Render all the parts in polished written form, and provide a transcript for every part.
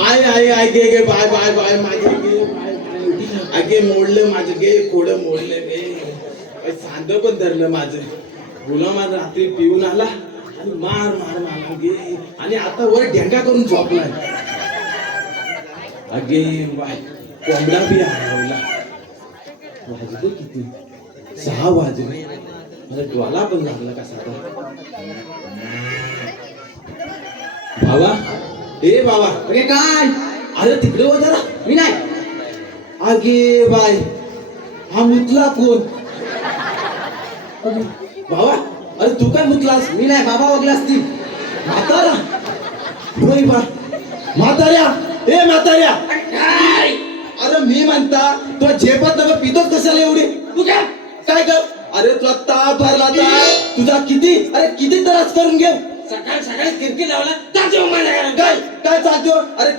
I आय आय गे गे बाय बाय बाय माझे गे बाय बाय आगे मोडलं माझं गे खोड मोडलं गे सांद पण धरलं माझं गुलाम रात्री पिऊन आला आणि मार मार मारला गे आणि आता वर ढेंगा करून झोपलाय अगे बाय कोंबडा बी हरवला वाजले किती 6 वाजले माझा डोळा पण लागला कसा बाबा ए बाबा अरे काय अरे तिकडे हो जरा मी नाही आगे बाय हा मुतला कोण बाबा अरे तू काय मुतलास मी नाही बाबा वगलास ती म्हातारा होय बा म्हाताऱ्या ए म्हाताऱ्या अरे मी म्हणता तो झेपत नको पितोच कशाला एवढी तू काय कर अरे तुला ताप भरला तुझा किती अरे किती त्रास करून घे सकाळ सकाळी किरकी लावला जातो माझ्या काय काय चालतो अरे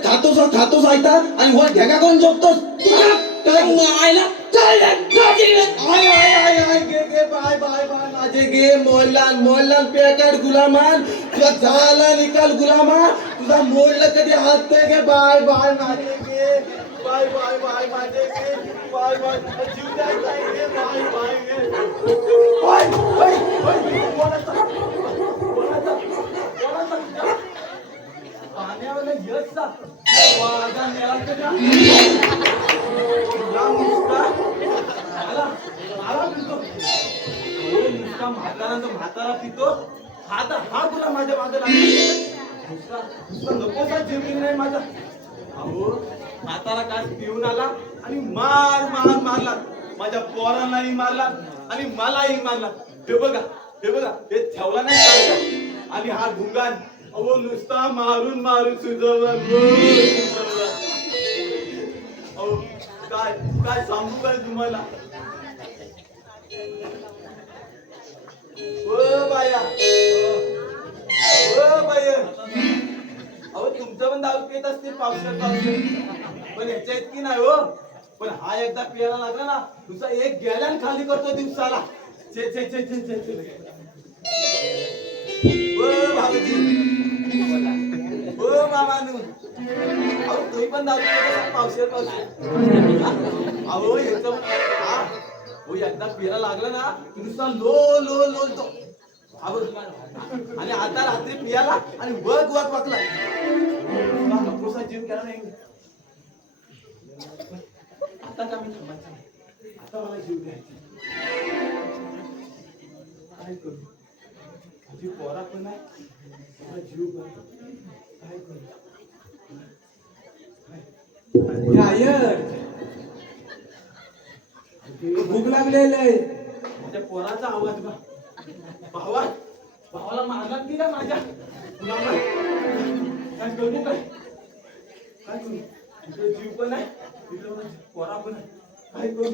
खातोस ऐकता आणि वर ढेगा करून झोपतोस तू काय आयला चल आय आय आय आय गे गे बाय बाय बाय माझे गे मोहनलाल पेकाड गुलामान तुझा झाला निकाल गुलामा तुझा मोडलं कधी हात नाही गे बाय बाय माझे गे बाय बाय बाय माझे गे बाय बाय जीव द्यायचा गे बाय बाय गे ओय ओय ओय कोणाचा पाण्यावाला यशचा वागा मेला कधी म्हातारा पितो हा तुला माझ्या मागे नकोसा जीव नाही माझा अहो म्हातारा काय पिऊन आला आणि मारला माझ्या पोरांनाही मारला आणि मलाही मारला हे बघा हे ठेवला नाही पाहिजे आणि हा ढुंगान अहो नुसता मारून सुजवला अहो काय सांगू काय तुम्हाला बाया अहो तुमचं पण दारू पित असते पावसाळ्यात पण ह्याच्या इतकी नाही हो पण हा एकदा पियाला लागला ना तुझा एक गॅलन खाली करतो दिवसाला भाऊजी मामानू अहो तुम्ही पण दारू पित पावसाळ्यात अहो ह्याचं हो एकदा पियाला लागला ना नुसता लो तो आणि आता रात्री पियाला आणि वग वाकला नकोसा जीव केला नाही आता का मी थांबायचं आता मला जीव घ्यायचा काय करू माझी पोरा पण आहे मला जीव काय करू भूक लागलेलं आहे माझ्या पोराचा आवाज भावाला मारला की का माझ्या काय करू काय करू जीव पण आहे पोरा पण आहे काय करू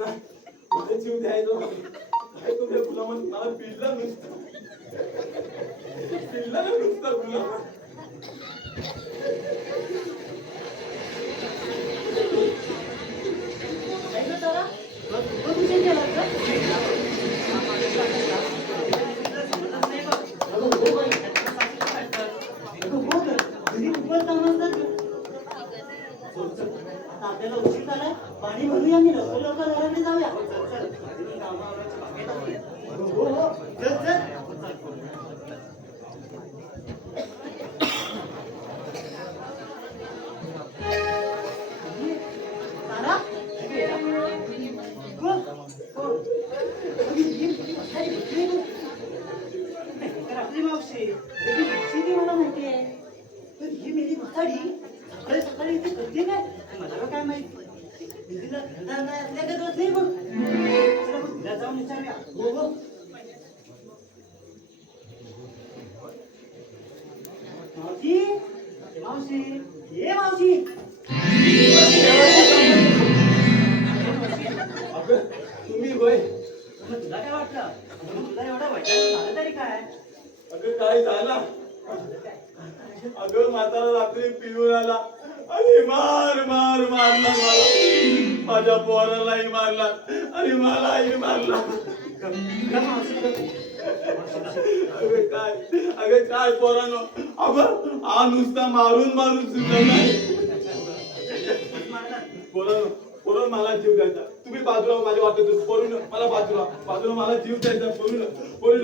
नाही जीव द्यायचो काय करू गुलाम मला पिल्ला नुसतं गुलाम आपल्याला उशीर झालाय पाणी भरूया मी लवकर घराकडे जाऊया आपली मावशी मला माहिती आहे तर ही मेली म्हाताडी सकाळी इथे करते काय मला काय माहिती दिदीला धंदा नाही असल्या का दोष नाही मग चला मग तिला जाऊन विचारूया हो मावशी मावशी ये मावशी तुम्ही होय तुला काय वाटलं तुला एवढा वाईट झालं तरी काय अगं काय झालं अगं म्हातारा रात्री पिऊन आला आणि मारला मला माझ्या पोरालाही मारला आणि मलाही मारला अगं काय पोरानो अगं हा नुसता मारून मारून सुद्धा नाही. पोरण मला जीव द्यायचा. तुम्ही बाजूला माझ्या वाटत पोरून मला बाजूला मला जीव द्यायचा. पोरून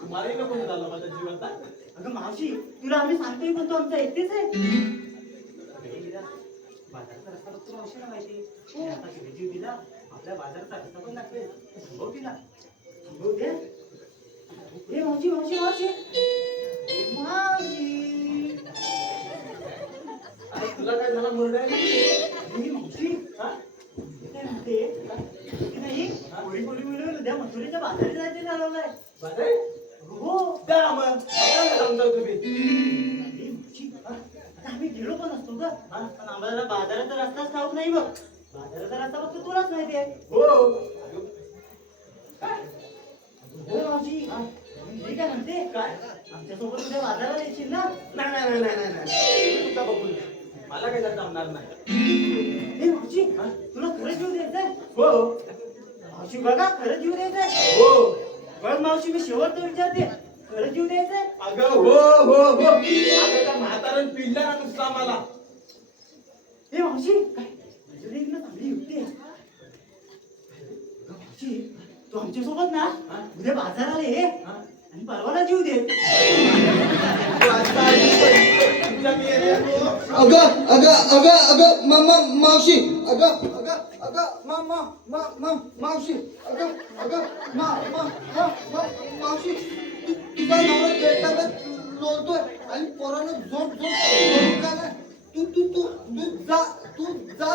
तुम्हालाही नको झालं माझ्या जीवात. अगं मावशी तुला आम्ही सांगतोय पण तू आमचा एकटेच आहे. बाजाराचा रस्ता बघतो मावशीला माहिती. आता जीव दिला आपल्या बाजाराचा रस्ता पण दाखवेल. संभव दिला संभव दे. ए मावशी मावशी मावशी मावशी तुला काय झालं मुरडा? मावशी काय म्हणते की नाही पोळी मिळून उद्या मथुरेच्या बाजारी जायचं ठरवलंय. हो द्या मग समजा तुम्ही. आम्ही गेलो पण असतो का पण आम्हाला बाजाराचा रस्ताच ठाऊक नाही बघ. बाजाराचा रस्ता फक्त तुलाच माहिती आहे. हो मावशी मी काय म्हणते काय आमच्यासोबत उद्या बाजाराला येशील ना. नाही तुझा बघून मला काही जमणार नाही. हे मावशी तुला खरंच जीव द्यायचंय. हो मावशी बघा खरंच जीव द्यायचंय. हो बघ मावशी मी शेवटचं विचारते खरंच जीव द्यायचंय. अगं हो अगं त्या म्हातारण पिल्ला ना नुसता मला. हे मावशी काय तुझ्याकडे चांगली युक्ती आहे. मावशी तू आमच्यासोबत ना उद्या बाजाराला ये आणि परवाला जीव दे. मावशी मावशी मावशी तुझा नवरा पेटाला लोळतोय आणि पोरानं झोप तू तू तू तू जा तू जा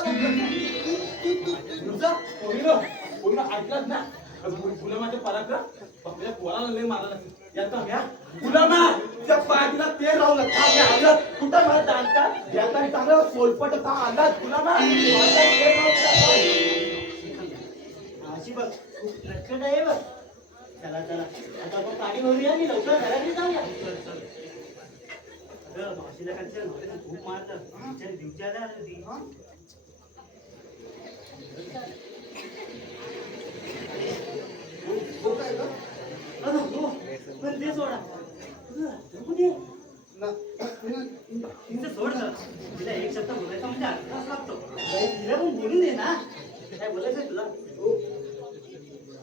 जा पूर्ण ऐकलात ना. फुलं माझ्या पराक्रम आपल्या पोराला लय मारला याचा घ्या गुलामा त्या पाठीला ते राहून कुठं मला जाणता याचा चांगला सोलपट का आला गुलामा अशी बघ खूप नटखट आहे बघ. चला आता आपण पाणी भरूया आणि लवकर घराकडे जाऊया. अगं मावशीला कालच्या नवऱ्यानं खूप मारलं. बिचारी दिवसाला आली ती. अगं हो पण ते सोडा तिचं सोड ना. तिला एक शब्द बोलायचा म्हणजे अर्धाच लागतो. तिला पण बोलून दे ना. काय बोलायचंय तुला.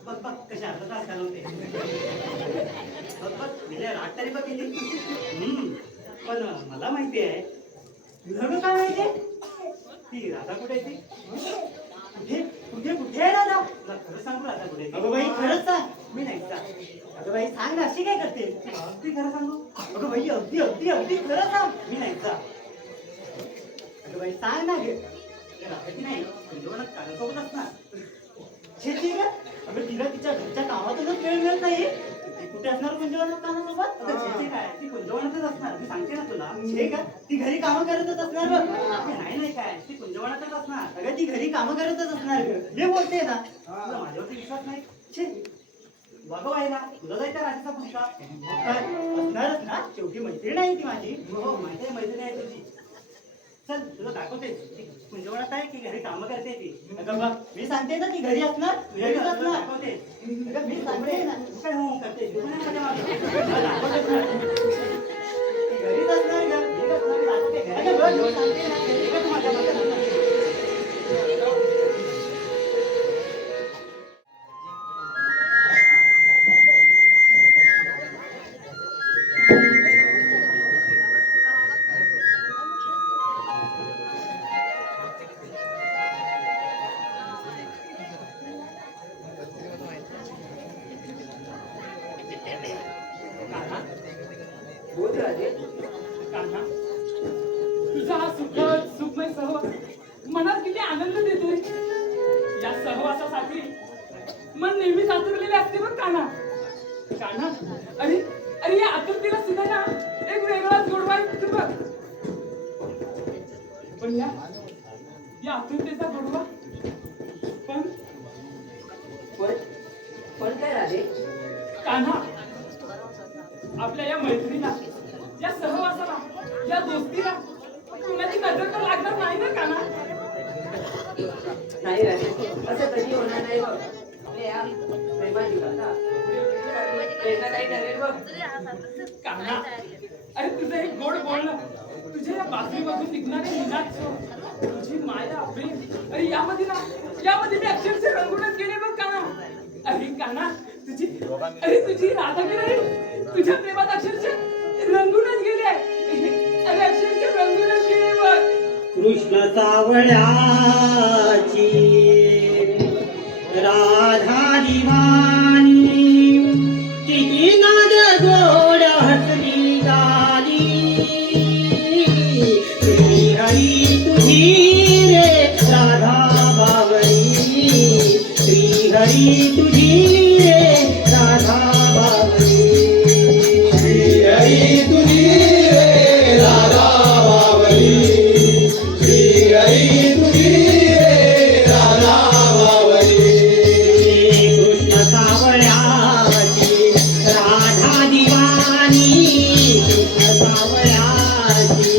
बघ कशा अर्धा तास घालवते. बघ तिला राग तरी बघ किती. पण मला माहिती आहे तुला काय माहितीये ती राधा कुठे आहे. ती कुठे आहे राधा. तुला खरं सांगू राधा कुठे. अगं बाई खरंच सांग. मी नाही सांग. अगं बाई सांग ना अशी काय करते. अगदी खरं सांगू. अगं बाई अगदी खरं सांग. मी नाही सांग. अगं बाई सांग ना गे. राधाची नाही कुंजवनात कानासोबत असणार. शेती का अगं तिला तिच्या घरच्या कामातूनच वेळ मिळत नाही. ती कुठे असणार कुंजवनात कानासोबत. अगं काय ती कुंजवनातच असणार. मी सांगते ना तुला. हे का ती घरी कामं करतच असणार. नाही काय ती कुंजवनातच असणार. अगं ती घरी कामं करतच असणार. मी बोलते ना तुला माझ्यावरती विश्वास नाही. बघ व्हायला तुला जायचं राजाचा पुष्का असणारच ना. शेवटी मैत्रीण आहे ती माझी. हो माहिती आहे मैत्रीण आहे तुझी. चल तुला दाखवते कुंजवनात आहे की घरी कामं करते ती. अगं बघ मी सांगते ना ती घरी असणार. घरीच असणार. दाखवते अगं मी सांगते ना काय हो करते ती घरीच असणार. घरीच असणार दाखवते. अगं बघ मी सांगते ना घरी का तू माझ्या तुझा हा सुखमय सहवास मनात किती आनंद देतोय. या सहवासासाठी मन नेहमीच आतुरलेले असते बघ कान्हा. कान्हा अरे अरे या आतुरतेला सुद्धा ना एक वेगळाच गोडवा आहे बघ. पण या आतुरतेचा गोडवा पण काय राधे कान्हा आपल्या या मैत्रीला या सहवासाला या दोस्तीला कुणाची नजर तर लागणार नाही ना कान्हा. नाही राजे असं कधी होणार नाही बघ. आपल्या या प्रेमाची कथा प्रेरणा नाही ठरेल बघ. कान्हा, अरे तुझं एक गोड बोलणं, तुझ्या या बासरीमधून निघणारे निनाद स्वर, तुझी माया प्रेम, अरे यामध्ये मी अक्षरशः रंगूनच गेले बघ कान्हा. अरे कान्हा, तुझी राधा की नाही, तुझ्या प्रेमात अक्षरशः रंगूनच गेले. अरे अक्षरशः रंगूनच गेले बघ. कृष्ण सावळ्याची राधा दिवानी किती नाद गोड हसली गाली. श्री हरी तुझी रे राधा बावरी, श्री हरी तुझी रे राधा बावरी. श्री हरी तुझी रे राधा बावरी, श्री हरी तुझी रे राधा बावरी. कृष्ण सावळ्याची राधा दिवानी, कृष्ण सावळ्याची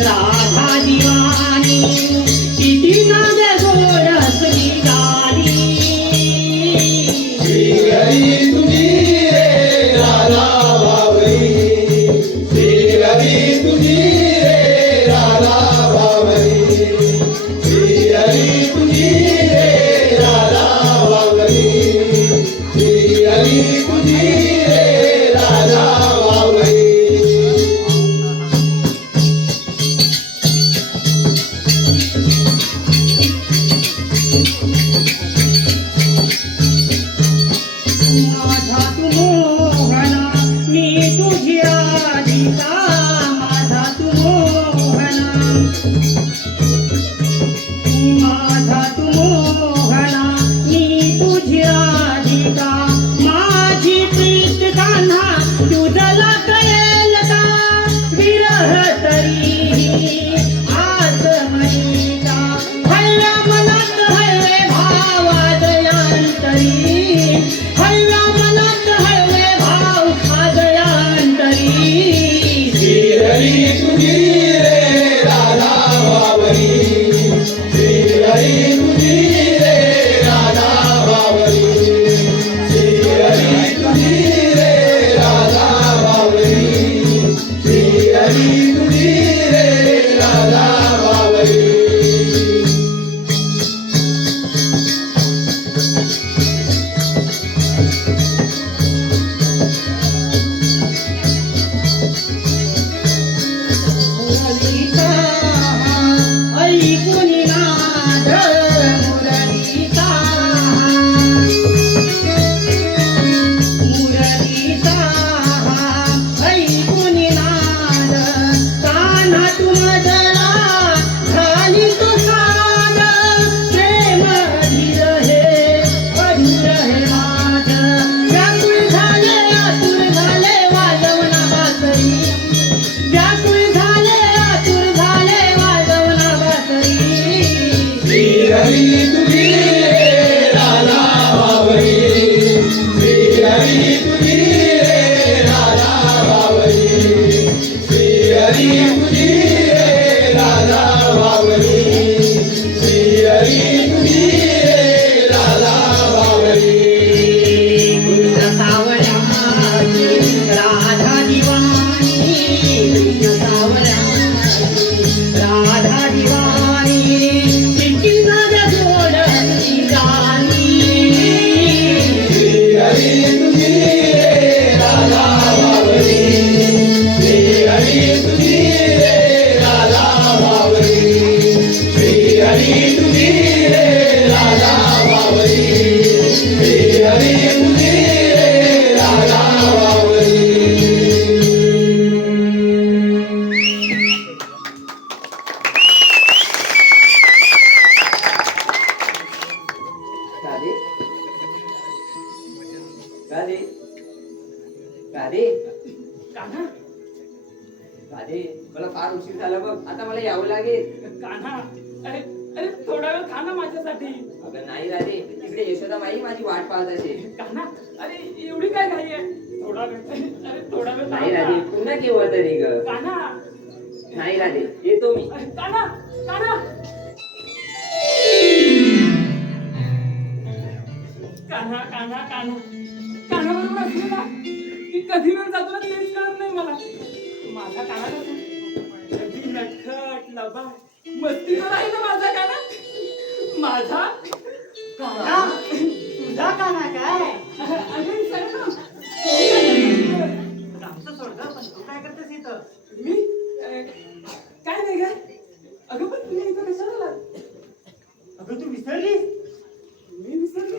राधा दिवानी किती नाद गोड हसली गाली. श्री हरी तुझी रे राधा बावरी, श्री हरी तुझी रे राधा बावरी, श्री हरी तुझी रे राधा बावरी, श्री हरी तुझी रे राधा बावरी. माझा तू मोहना मी तुझी राधिका, माझा तू मोहना, माझा तू मोहना मी तुझी राधिका. माझी प्रीत कान्हा तुझला कळेल का, विरह तरी आस मनिका. हळव्या मनात हळवे भाव आदयांतरी, हळव्या मनात हळवे भाव आदयांतरी. श्री हरी तुझी रे राधा बावरी, श्री हरी तुझी रे राधा बावरी, श्री हरी तुझी रे राधा बावरी, श्री हरी तुझी रे राधा बावरी. मुरलिका ऐकून नाद, मुरलिका मुरलिका ऐकून नाद. कान्हा तू मजला झाली तू साद, प्रेम अधीर हे अधूर हे माझं. व्याकुळ झाले आतुर झाले वाजवना बासरी, व्याकुळ झाले आतुर झाले वाजवना बासरी. श्री हरी तुझी रे राधा बावरी, श्री हरी तुझी रे राधा बावरी, श्री हरी तुझी रे राधा बावरी, श्री हरी तुझी रे राधा बावरी. कृष्ण सावळ्याची राधा दिवानी, कृष्ण सावळ्याची राधा दिवानी किती नाद गोड हसली गाली. श्री हरी तुझी रे राधा बावरी, श्री हरी तुझी रे राधा बावरी, श्री हरी तुझी रे राधा बावरी, श्री हरी तुझी रे राधा बावरी. राधे राधे राधे कान्हा, राधे मला फार उशीर झाला बघ, आता मला यावं लागेल. कान्हा, अरे अरे थोडा वेळ थांब ना माझ्यासाठी. अगं नाही राधे, तिकडे यशोदा माई माझी वाट पाहत असेल. कान्हा, अरे एवढी काय घाई आहे? थोडा वेळ, अरे थोडा वेळ नाही थांब राधे, ना. पुन्हा केव्हा तरी ग. कान्हा, नाही राधे, येतो मी. अरे कान्हा, कान्हा. कान्हा कान्हा कान्हा कान्हा बरोबर असले ना की कधी वेळ जातो ना तेच कळत नाही मला. माझा काना कधी नटखट लबा मस्तीचा आहे ना माझा काना. माझा काना तुझा काना काय अरे सर ना आमचं सोडलं पण तू काय करतेस इथं? मी काय नाही काय. अगं पण तुम्ही इथं कशाला आलात? अगं तू विसरलीस? मी विसरले.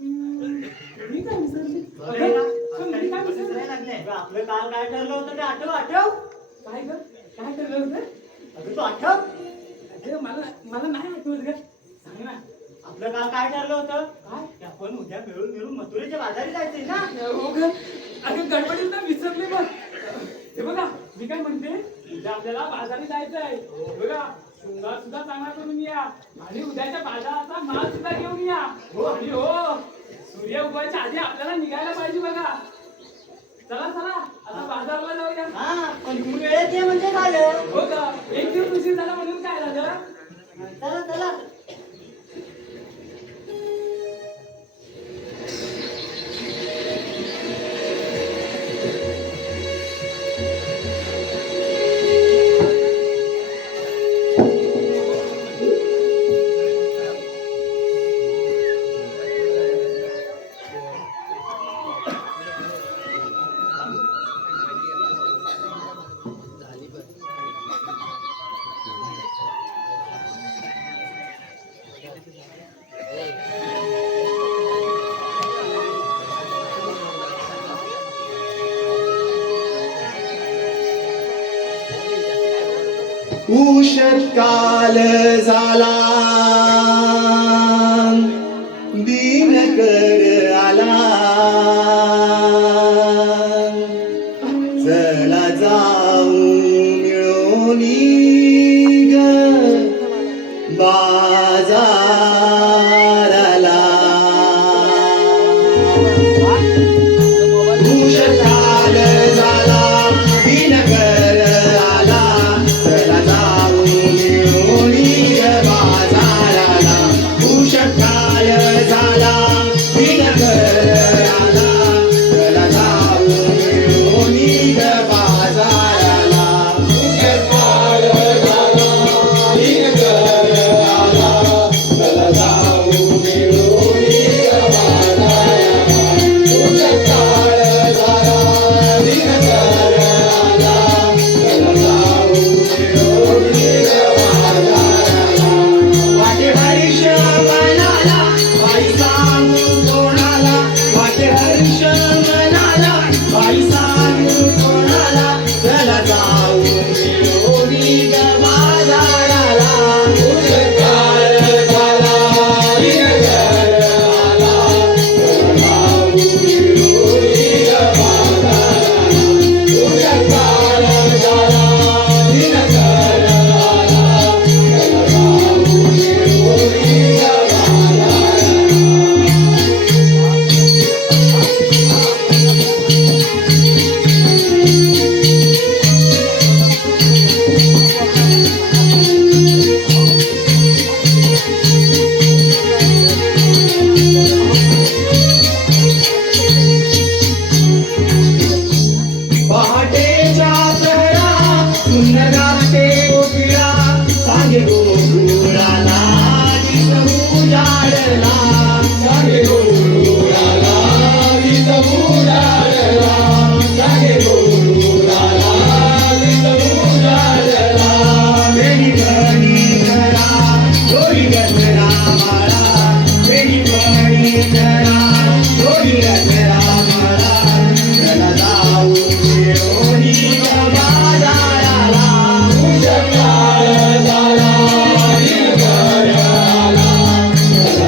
मी काय विसरले? अरे ना, पण मी काय विसरले? विसरायला लागले. अगं, आपलं काल काय ठरलं होतं ते आठव आठव. काय ग काय ठरलं होतं? अगं तू आठव. अगं मला मला नाही आठवत ग. सांग ना. आपलं काल काय ठरलं होतं? काय? की आपण उद्या मिळून मथुरेच्या बाजारी जायचंय ना. हो ग. अगं गडबडीत ना विसरले बघ. हे बघा मी काय म्हणते उद्या आपल्याला बाजारी जायचंय. हे बघा शृंगार सुद्धा चांगला करून या आणि उद्याच्या बाजाराचा माल सुद्धा घेऊन या. आणि हो सूर्य उगवायच्या आधी आपल्याला निघायला पाहिजे बघा. चला चला आता बाजारला जाऊया. हा पण तू वेळेत ये म्हणजे झालं. हो का एक दिवस उशीर झाला म्हणून काय झालं? चला चला. उषत काल झाला दिनकर आला चला जाऊ मिळून ग बाजाराला उषत काल झाला दिनकर आला चला जाऊ मिळून ग बाजाराला उषत काल झाला दिनकर आला चला जाऊ मिळून ग बाजाराला उषत काल झाला दिनकर आला चला जाऊ मिळून ग बाजाराला उषत काल झाला दिनकर आला चला जाऊ मिळून ग बाजाराला वाटे हरीश म्हणाला बाई सांगू कोणाला वाटे हरीश म्हणाला बाई सांगू कोणाला चला जाऊ मिळून ग बाजाराला उषत काल झाला दिनकर आला चला जाऊ मिळून ग बाजाराला उषत काल झाला दिनकर आला चला जाऊ मिळून ग बाजाराला पहाटेच्या तळा सुंदराचे गोपिळा सांगे गोकुळाला दिसू जाडला सांगे गोकुळाला दिसू जाडला सांगे गोकुळाला दिसू जाडला बेनी बनी घरा दोरी गजरा माळा बेनी बनी घरा दोरी गजरा माळा चला जाऊ मिळून ग बाजाराला उषत काल झाला दिनकर आला चला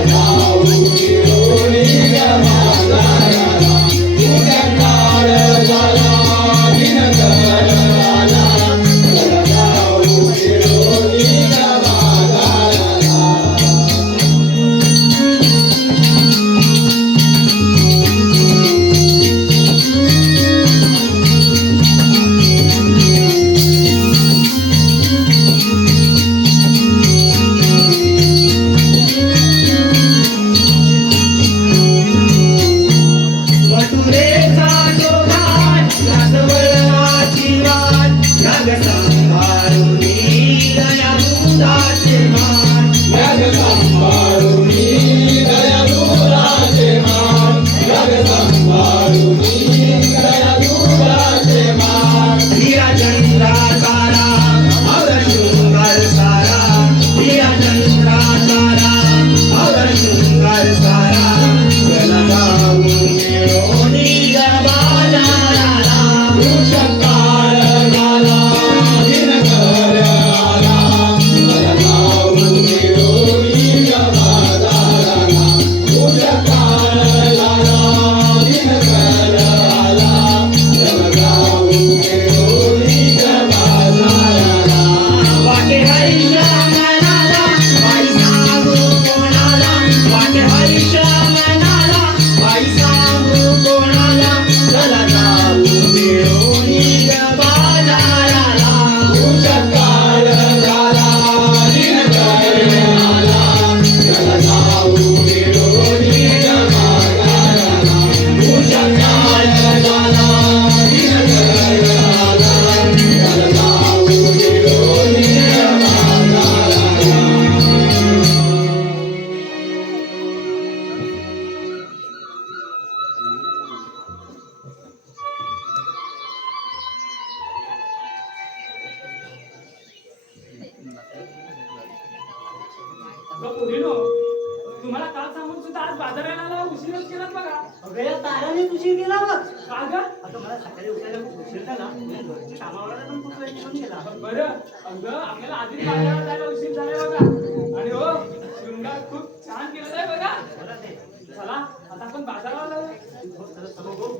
तुम्हाला काल सांगून सुद्धा आज बाजाराला आला उशीरच केलात बघा. अगं या ताराने तुझी गेला बघ. का ग? आता मला सकाळी उठायला खूप उशीर झाला. मी घरची कामावर पण खूप वेळ निघून गेला. बरं अगं आपल्याला आधीच बाजारात जायला उशीर झालाय बघा. आणि हो शृंगार खूप छान केलेला आहे बघा. बरं ते. चला आता आपण बाजाराला जाऊया. हो, चला, चला, हो.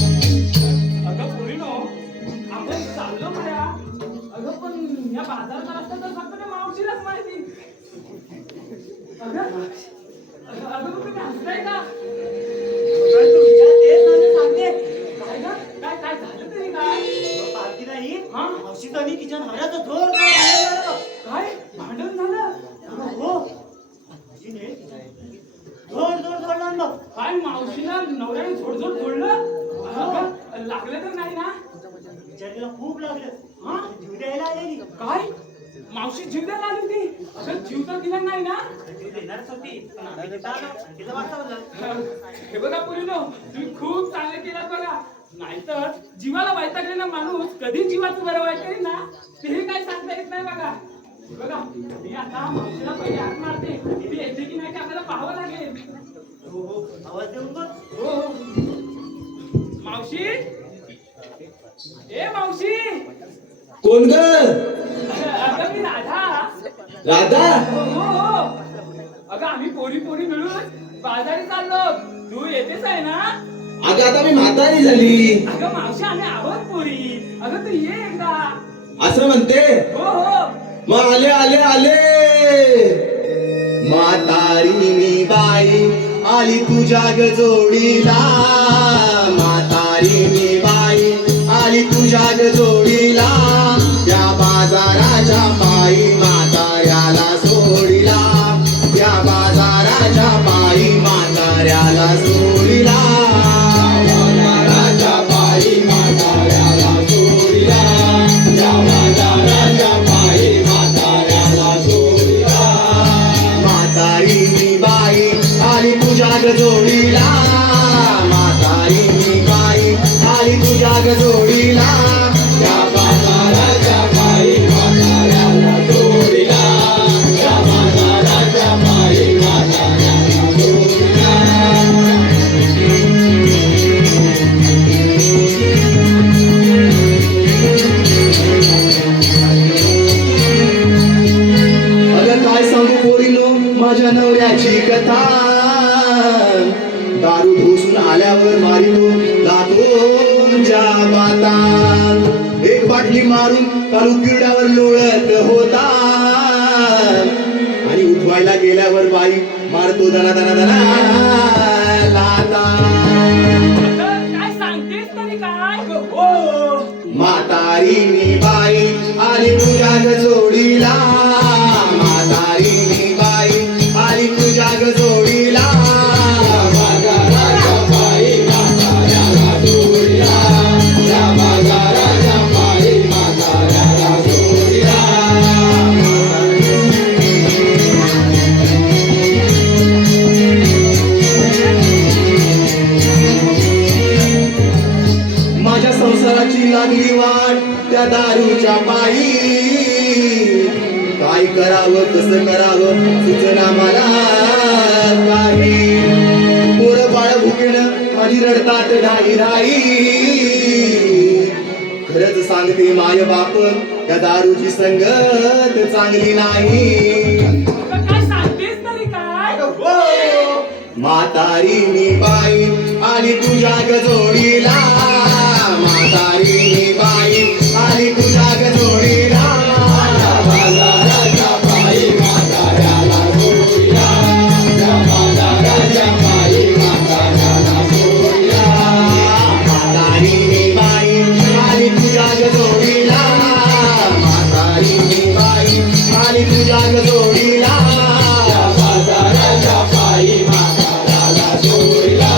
अगं पोरीनो आपण चाललो माया. अगं पण या बाजाराचा रस्ता तर फक्त त्या मावशीलाच माहिती. अगं अगं अगं तुम्ही हसताय का? पण तू विचार तेच ना, मी सांगते. काय ग? काय काय झालं तरी काय? अगं, पालखी नाही. हा? मावशीचं आणि तिच्या नवऱ्याचं जोर भांडण झालं. काय भांडण झालं? अगं, हो. मावशीने जोर जोर जोडलं बघ. काय मावशीला नवऱ्याने झोडझोड फोडलं? अगं लागलं तर नाही ना? बिचारीला खूप लागलं. हा? जीव द्यायला आलेली. काय मावशी जीव द्यायला आली होती? अगं जीव तर दिला नाही ना? ती देणारच होती. पण आम्ही तिथं आलो आणि तिला वाचवलं. हे बघा पुरीनो तुम्ही खूप चांगले केलात बघा. नाहीतर जीवाला वैतागलेला माणूस कधी जीवाचं बरं वाईट करेल ना तेही काही सांगता येत नाही बघा. हे बघा मी आता मावशीला पहिले हात मारते. ती येते की नाही ते आपल्याला पाहावं लागेल. हो हो, आवाज देऊन बघ. हो हो. मावशी ए मावशी. कोण ग? अगं मी राधा. राधा? हो हो. अगं आम्ही पोरी पोरी मिळून बाजारी चाललो. तू येतेच आहे ना? अगं आता मी म्हातारी झाली. अगं मावशी आम्ही आहोत पोरी. अगं तू ये एकदा. असं म्हणते? हो हो. मग आले आले आले. म्हातारी मी बाई आली तुझ्या ग जोडीला. म्हातारी मी बाई आली तुझ्या ग जोडीला. या बाजाराच्या पायी म्हाताऱ्याला सोडीला. या बाजाराच्या पायी म्हाताऱ्याला सोडीला. बाजाराच्या पायी म्हाताऱ्याला सोडीला. या बाजाराच्या पायी म्हाताऱ्याला सोडीला. म्हातारी मी बाई आली तुझ्या ग जोडीला. म्हातारी मी बाई आली तुझ्या ग जोडीला. या बाजाराच्या पायी म्हाताऱ्याला जोडीला. या बाजाराच्या पायी म्हाताऱ्याला जोडीला. अगं काय सांगू पोरीनो माझ्या नवऱ्याची कथा. दारू ढोसून आल्यावर मारितो लातोंच्या बातात. एक बाटली मारून काळू किरड्यावर लोळत होता. आणि उठवायला गेल्यावर बाई मारतो दना दना दना लाता. अगं काय सांगतेस तरी काय? हो. म्हातारी मी बाई आली तुझ्या ग जोडीला. म्हातारी मी बाई आली तुझ्या ग जोडीला. बाजाराच्या पायी म्हाताऱ्याला जोडीला. या बाजाराच्या पायी म्हाताऱ्याला जोडीला. माझ्या संसाराची लागली वाट त्या दारूच्या पायी. काय करावं कसं करावं सुचना मला काही. पोरं बाळ भुकेलं माझी रडतात ढाई ढाई. खरंच सांगते माय बाप त्या दारूची संगत चांगली नाही. अगं काय सांगतेस तरी काय? म्हातारी मी बाई आली तुझ्या ग जोडीला. म्हातारी मी बाई आली तुझ्या ग जोडीला. बाजाराच्या पायी म्हाताऱ्याला जोडीला. या बाजाराच्या पायी म्हाताऱ्याला जोडीला. म्हातारी मी बाई आली तुझ्या ग जोडीला. म्हातारी मी बाई आली तुझ्या ग जोडीला. या बाजाराच्या पायी म्हाताऱ्याला जोडीला.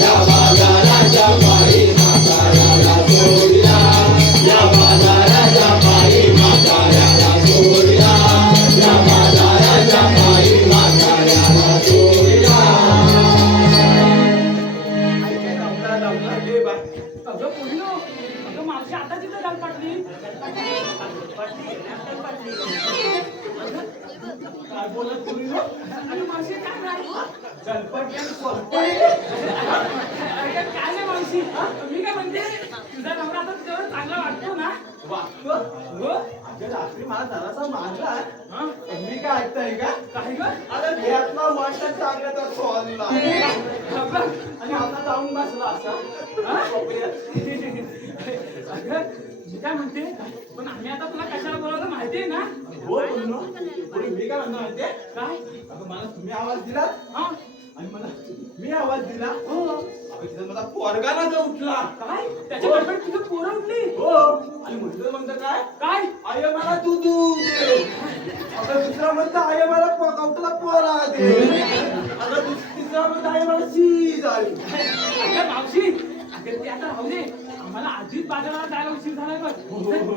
या बाजाराच्या पायी म्हाताऱ्याला जोडीला. काय बोलत तुम्ही रे? अरे मावशी काय नाही गणपती आणि स्वल्प अरे काय नाही मावशी मी काय म्हणते तुझा नवरा आता तुझ्यावर चांगला वाटतो ना वाटतो. हो अगं रात्री मला जरासा मारला हा? मी काय ऐकताय का? काय ग अरे ध्यातला वाटत चांगला सोडला आणि आता जाऊन बसला असा हा? कोपऱ्यात. अगं मी काय म्हणते पण आम्ही आता तुला कशाला बोलावलं माहिती आहे ना हो बोललो. पुढे मी काय म्हणतो माहितीये? काय अगं मला तुम्ही आवाज दिला हा आणि मला मी आवाज दिला. हो अगं तिथं मला पोरगाला जो उठला. काय त्याच्या गडबड तुझं पोरं उठली हो आणि म्हणतं काय काय आय मला दूध दे. आता दुसरा म्हणतो आय मला कवटला पोरा दे. आता तिसरा म्हणतो आय मला शी झाली. अगं मावशी अगं ते आता राहू दे आम्हाला आधीच बाजाराला जायला उशीर झालाय बघ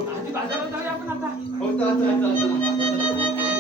आधी बाजारात जाऊया आपण आता हो चला चला चला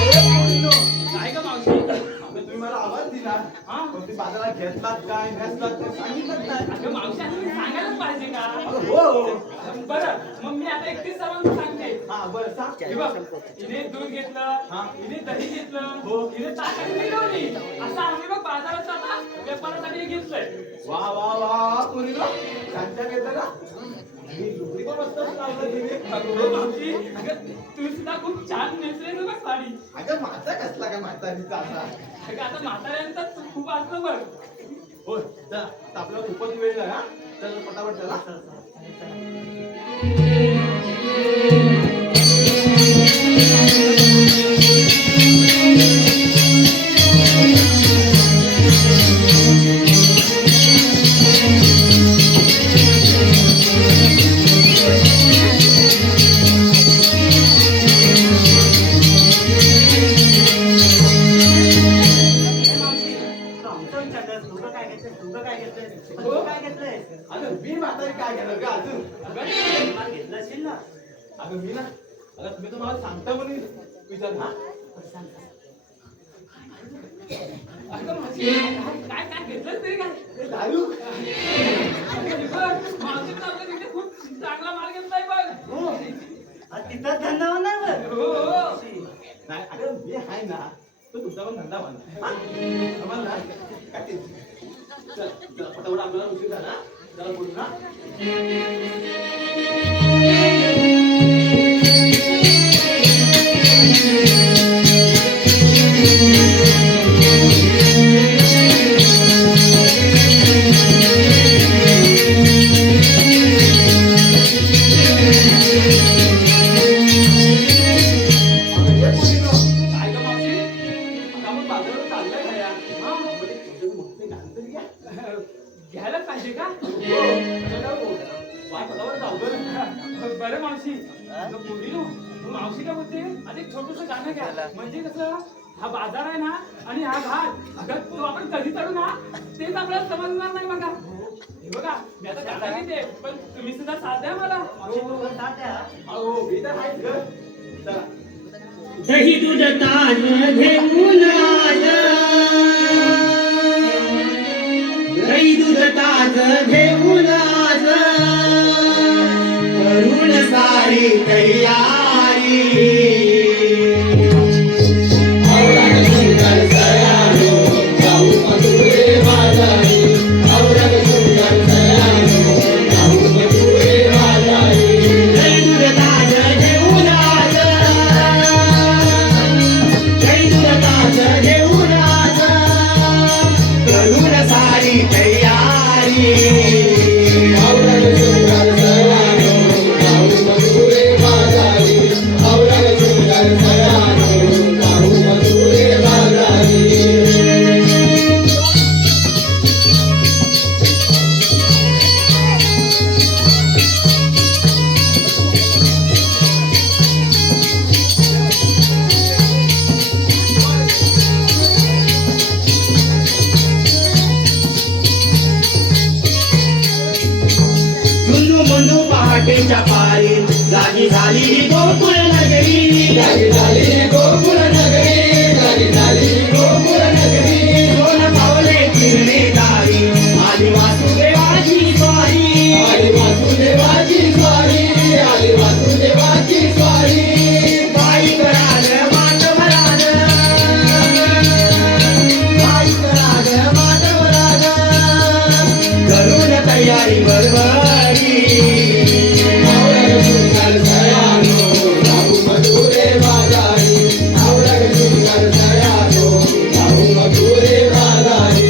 काय ग मावशी आता तुम्ही मला आवाज दिला. हा? पण ते बाजारात घेतलात काय नसलात काय सांगितलं नाही. अगं मावशी आता मी सांगायलाच पाहिजे का अगं हो. बरं मग मी आता एकटीच सर्वांना सांगते हा बरं सांग. हे बघ हिने दूध घेतलं हा. हिने दही घेतलं हो. हिने ताकद मिळवली असं आम्ही बघ बाजारात आता व्यापारासाठी घेतलंय वा वा वा पुरी त्यांच्या घेतलं का ही लुगडी पण मस्त लावलं तिने. अगं मावशी अगं तू सुद्धा खूप छान नेसले बघ साडी अगं माझा कसला का म्हातारीचा असा. अगं आता म्हाताऱ्यांचा खूप असतं बघ हो चला आता आपल्याला खूपच वेळ झाला. चल पटापट चला. मावशी तू आमचं विचारलं तुझं काय घेतलंय तुझं काय घेतलंय तुझं काय घेतलंय अगं मी म्हातारी काय केलं का अजून? मला घेतलं असेल ना अगं मी ना अगं तुम्ही तर मला सांगता म्हणून विचार हा. अगं मावशी काय काय घेतलं तरी काय हे दारू अगं बघ मावशी तर आपल्या तिथे खूप चांगला माल घेतलाय बघ हो तिथं धंदा होणार बरं. हो हो नाही अगं मी आहे ना तो तुमचा पण धंदा बांधा आम्हाला ना काय ते चल चला पटापट आपल्याला उशीर झाला चला बोलू ना. अगं ये पोरीनो. काय ग मावशी आता आपण बाजारात चाललोय का या? हा म्हणजे तुमचे मोठे घाल तरी घ्या. घ्यायलाच पाहिजे का हो. चला हो. वा, पटापट जाऊ बरं. बरं मावशी अगं पोरीनो मावशी काय बोलते आता एक छोटस गाणं घ्या म्हणजे कसं हा बाजार आहे ना आणि हा घाट अगं तो आपण कधी चढू ना तेच आपल्याला समजणार नाही बघा हे बघा मी आता गाणं घेते पण तुम्ही सुद्धा साथ द्या मला मावशी तू पण साथ द्या. अहो मी तर आहेच गं. चला दही दूध ताज घेऊन आज दही दूध ताज घेऊन आज करून सारी तयारी औरंग सुंदर सयानो जाऊ मथुरे बाजारी औरंग सुंदर सयानो जाऊ मथुरे बाजारी दही दूध ताज घेऊन आज दही दूध ताज घेऊन आज करून सारी तयारी औरंग सुंदर सयानो जाऊ मथुरे बाजारी औरंग वाटेच्या पारी जागी झाली ही गोकुळ नगरी जागी झाली गोकुळ नगरी, जागी झाली गोकुळ नगरी. दोन पावले फिरणे दारी आली वासुदेवाची स्वारी आली वासुदेवाची स्वारी, आली वासुदेवाची स्वारी. बाई कराड माधवराज बाई कराड माधवराज करून तयारी बरोबरी आवडग सुंदर सयानो जाऊ मधुरे बाजारी, आवडग सुंदर सयानो जाऊ मधुरे बाजारी.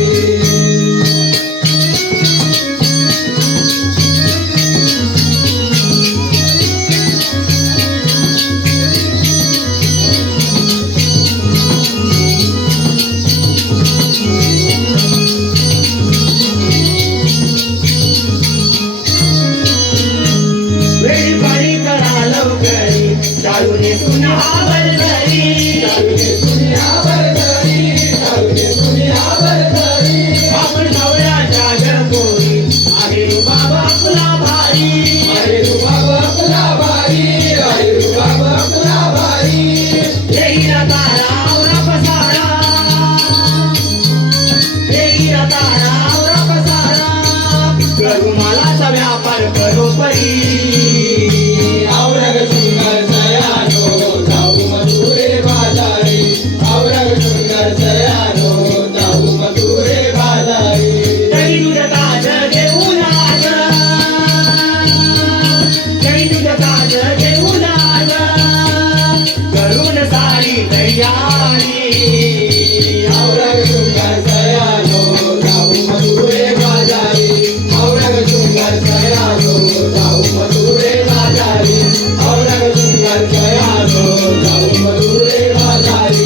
वेळी पाणी करा लवकरी चालूने सुन्हावर धरी चालूने दुनियाभर धरी, चालूने दुनियाभर धरी. आपण नवऱ्याच्या जगोरी आहे बाबा आपला भाई अरे रुबाब आपला भारी, अरे रुबाब आपला भारी. येईला तारा आवरा पसारा येईला तारा आवरा पसारा करू मालाचा व्यापार बरोबरी आवडग सुंदर सयानो जाऊ मधुरे बाजारी, आवडग सुंदर सयानो जाऊ मधुरे बाजारी. तरी तुझं ताज घेऊन आज तरी तुझं ताज घेऊन आज करून सारी तयारी आवडग सुंदर सयानो जाऊ मधुरे बाजारी, आवडग सुंदर सयानो जाऊ मधुरे बाजारी, आवडग सुंदर सयानो जाऊ मधुरे बाजारी,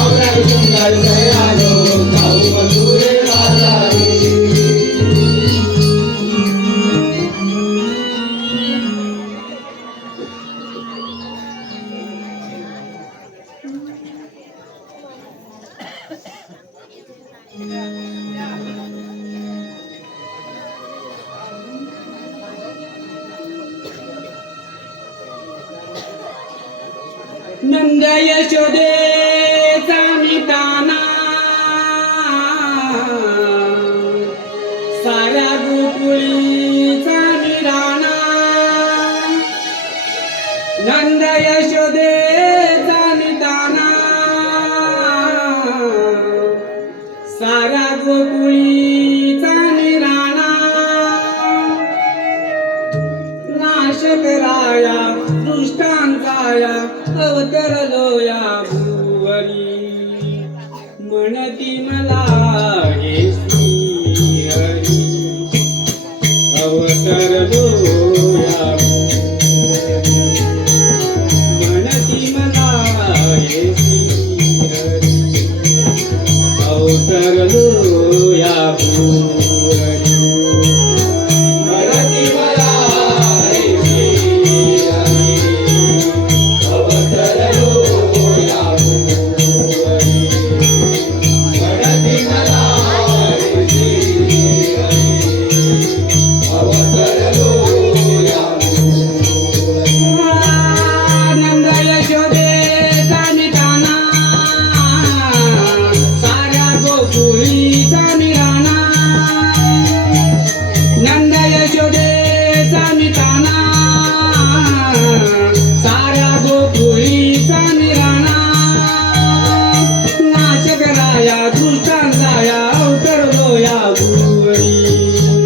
आवडग सुंदर सयानो जाऊ मधुरे बाजारी. नंद यशोदेचा मिताना साऱ्या गोकुळीचा निराणा. नंद यशोदेचा निताना साऱ्या गोकुळीचा निराणा. नाशक राया दृष्टांताया अवतरलो या भुवरी म्हणती मला हे श्रीहरी. अवतरलो या भुवरी म्हणती मला हे श्रीहरी. अवतरलो या भुवरी म्हणती मला हे श्रीहरी. अवतरलो या भुवरी, म्हणती मला हे श्रीहरी. अवतरलो या भुवरी. नंद यशोदेचा निताना साऱ्या गोकुळीचा निराणा. नंद यशोदेचा निताना साऱ्या गोकुळीचा निराणा. नाशक राया दृष्टांताया अवतरलो या भुवरी.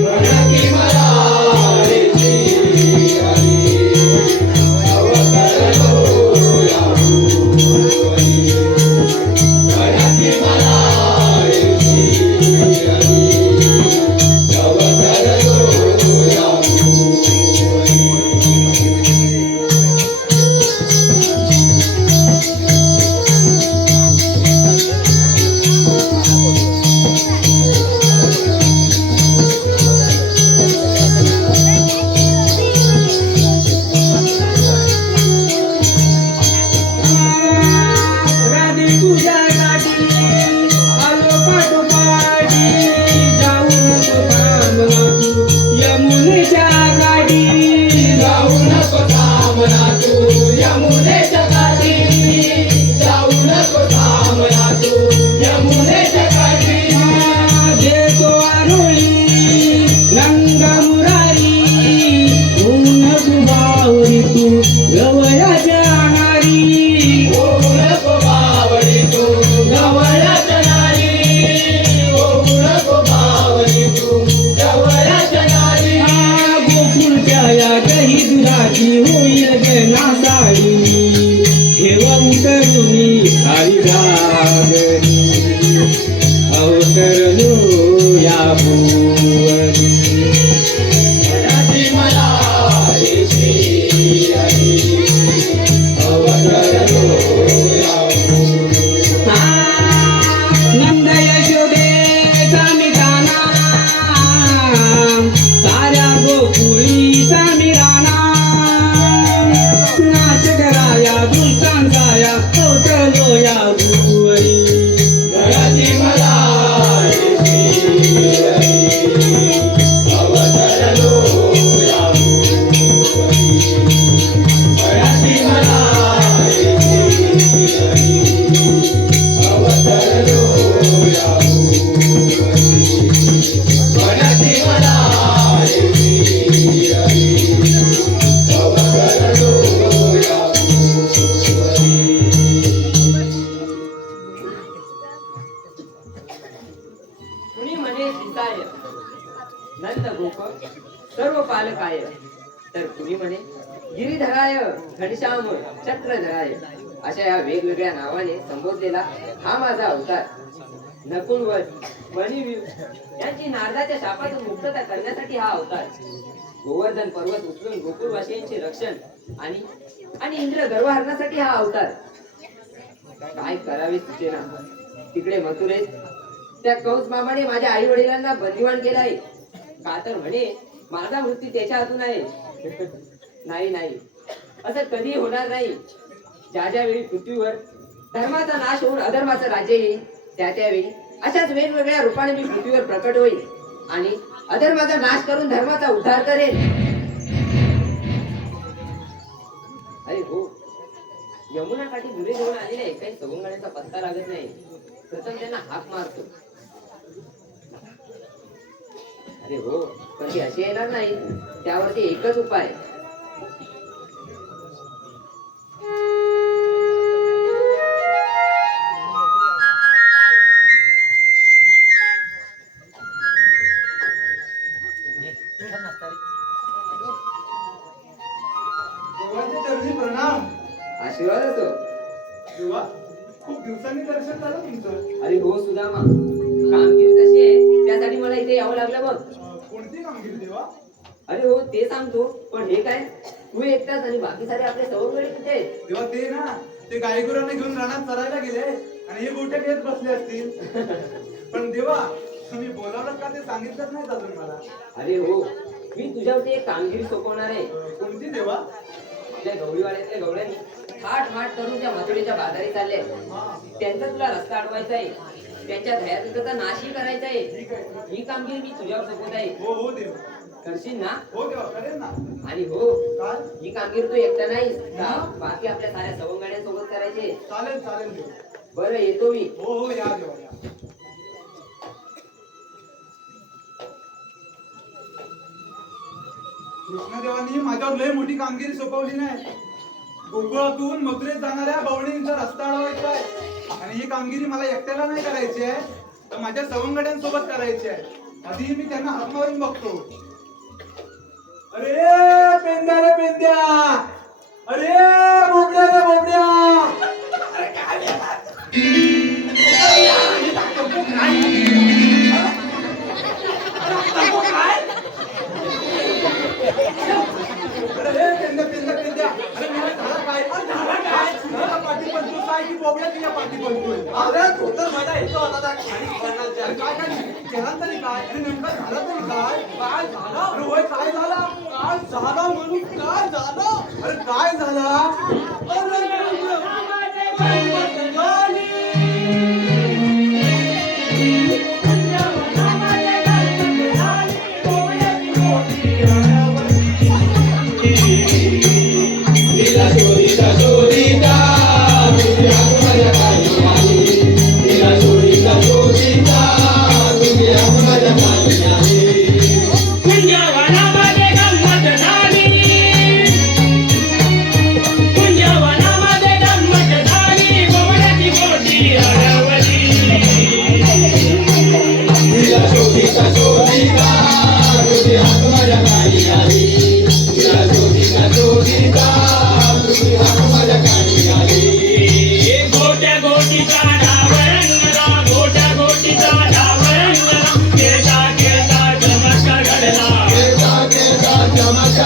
म्हणती मला हे श्रीहरी. अवतरलो या भुवरी, म्हणती मला हे श्रीहरी. अवतरलो या भुवरी. ही दुधाची होईल जनासाळी ठेव उतरुनी हरिदागरी अवतरलो या भुवनी मला हे श्री हरी अवतरलो या नंद यशोदेचा मिठाना साऱ्या गोकुळीचा मिराना नाच कराया दुलकांचाया अवतरलो या भुवनी गळ्याची मला अवतरलो या भुवनी गळ्याची मला अवतरलो या भुवनी गळ्याची मला अवतरलो या भुवनी कुणी म्हणे सीताय नंद गोप सर्व पालकाय तर कुणी म्हणे गिरीधराय घनश्याम चक्रधराय अशा या वेगवेगळ्या नावाने संबोधलेला हा माझा अवतार नकुलवध मणिवीर यांची नारदाच्या शापातून मुक्तता करण्यासाठी हा अवतार गोवर्धन पर्वत उचलून गोकुळवासियांचे रक्षण आणि इंद्र गर्वहरणासाठी हा अवतार काय करावे सुचेना तिकडे मथुरेत त्या कंस मामाने माझ्या आई वडिलांना बंदिवान केलं आहे का तर म्हणे माझा मृत्यू त्याच्या हातून आहे नाही नाही असं कधी होणार नाही ज्या ज्या वेळी पृथ्वीवर धर्माचा नाश होऊन अधर्माचं राज्य येईल त्या त्यावेळी अशाच वेगवेगळ्या रूपाने मी पृथ्वीवर प्रकट होईल आणि अधर्माचा नाश करून धर्माचा उद्धार करेन अरे हो यमुना काठी दुरे घेऊन आलेल्या एकाही सवंगड्यांचा पत्ता लागत नाही प्रथम त्यांना हाक मारतो अरे हो पण ते असे येणार नाही त्यावरती एकच उपाय देवाच्या चरणी प्रणाम. आशीर्वाद असो देवा खूप दिवसांनी दर्शन झालं तुमचं. अरे हो सुदामा कामगिरी कशी आहे त्यासाठी मला इथे यावं लागलं बघ कोणती कामगिरी देवा? अरे हो ते सांगतो पण हे काय तू एकटाच आणि बाकी सारे आपले सवंगडी कुठे आहेत? देवा ते ना ते गायगुरांना घेऊन रानात चरायला गेले आणि हे गोट्या घेत बसले असतील. पण देवा तुम्ही बोलावलं का ते सांगितलंच नाही अजून मला. अरे हो मी तुझ्यावरती एक कामगिरी सोपवणार आहे कोणती देवा? आपल्या गवळीवाड्यातल्या गवळ्यांनी थाट माट करून त्या मथुरेच्या बाजारी चालले त्यांचा तुला रस्ता अडवायचा आहे त्यांच्या धैर्याचा नाशही करायचा आहे ही कामगिरी मी तुझ्यावर सोपवत आहे हो हो देवा. करशील ना हो देवा करेन ना. आणि हो काय? ही कामगिरी तू एकटा नाहीस बाकी आपल्या साऱ्या सवंगड्यांसोबत करायचे चालेल चालेल देवा. बरं येतो मी हो हो या देवा या. कृष्णदेवानी माझ्यावर लय मोठी कामगिरी सोपवली नाही. गोकुळातून मथुरेत जाणाऱ्या बवणींचा रस्ता अडवायचा आहे आणि ही कामगिरी मला एकट्याला नाही करायची आहे तर माझ्या सवंगड्यांसोबत करायची आहे. आधी मी त्यांना हात मारून बघतो. अरे पेंद्या रे पेंद्या, अरे बोबड्या रे बोबड्या. अरे काय रे? अरे पेंद्या पेंद्या पेंद्या, अरे मला झाला काय? झाला काय? मला पाठी पडतो काय की बोबड्या तुझ्या पाठी पडतोय? अरे धोतर माझा येतो आता त्या खाली पडण्याच्या. अरे काय काय केला तरी काय? अरे नेमकं झालं तरी काय? काय झालं? अरे होय काय झालं? काय झालं म्हणून